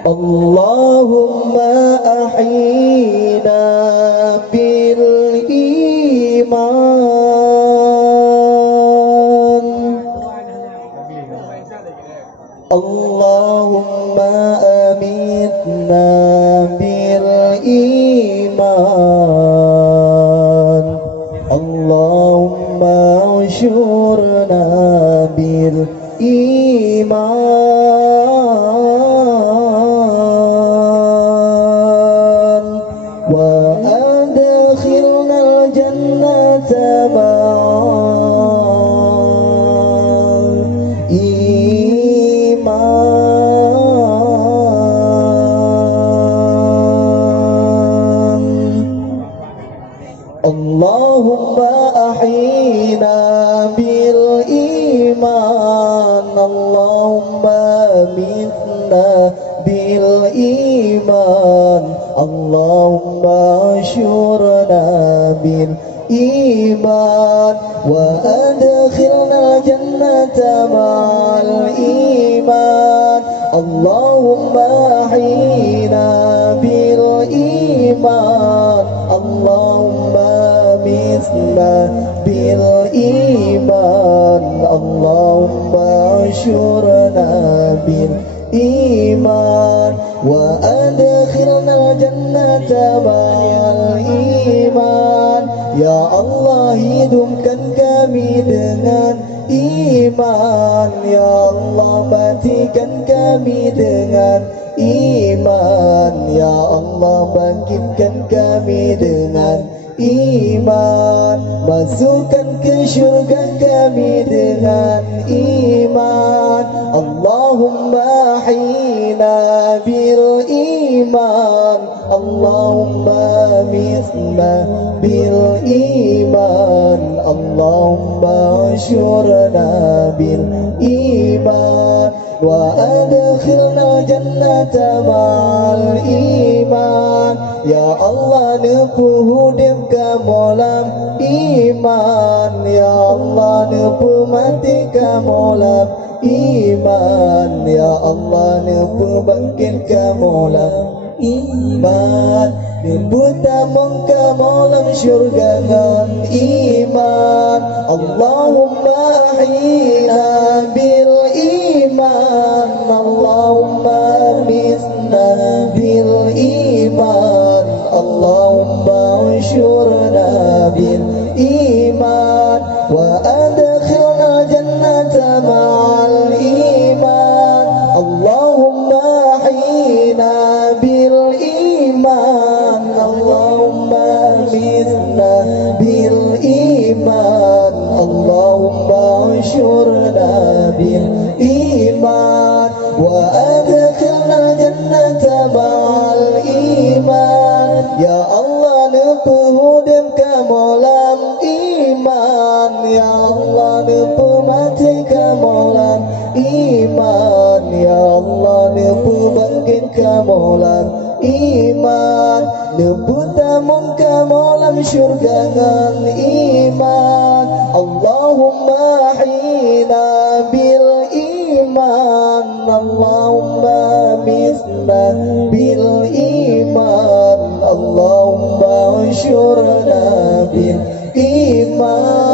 Allahumma ahyina bil iman. Allahumma amitna bil iman. Allahumma ushurna bil iman wa adkhilna al jannata ma'al iman. Allahumma ahyina bil iman. Allahumma amitna bil iman. Allahumma ushurna bil iman wa adkhilna jannata ma'al iman. Allahumma ahyina bil iman. Allahumma amitna bil iman. Allahumma ushurna bil iman wa adkhilna jannata ma'al iman. Ya Allah, hidupkan kami dengan iman. Ya Allah, matikan kami dengan iman. Ya Allah, bangkitkan kami dengan iman. Masukkan ke syurga kami dengan iman. Allahumma ahyina bil iman. Allahumma amitna bil iman. Allahumma ushurna bil iman wa adkhilna jannata ma'al iman. Ya Allah, nepu hudib kamolam iman. Ya Allah, nepu mati kamolam iman. Ya Allah, nepu bangkit kamolam iman. Nepu tamang kamolam syurga dengan iman. Allahumma ahyina bil iman. Allahumma amitna bil iman. Allahumma ushurna bil iman wa adkhilna jannata ma'al iman. Allahumma ahyina bil iman. Allahumma amitna bil iman. Allahumma ushurna bil iman wa adkhilna jannata ma'al iman. Ya Allah, nepu hudib kamolam iman. Ya Allah, nepu mati kamolam iman. Ya Allah, nepu bangkit kamolam iman. Nepu tamam kamolam syurga dengan iman. Allahumma ahyina bil iman. Allahumma amitna bil iman. Allahumma ushurna bil iman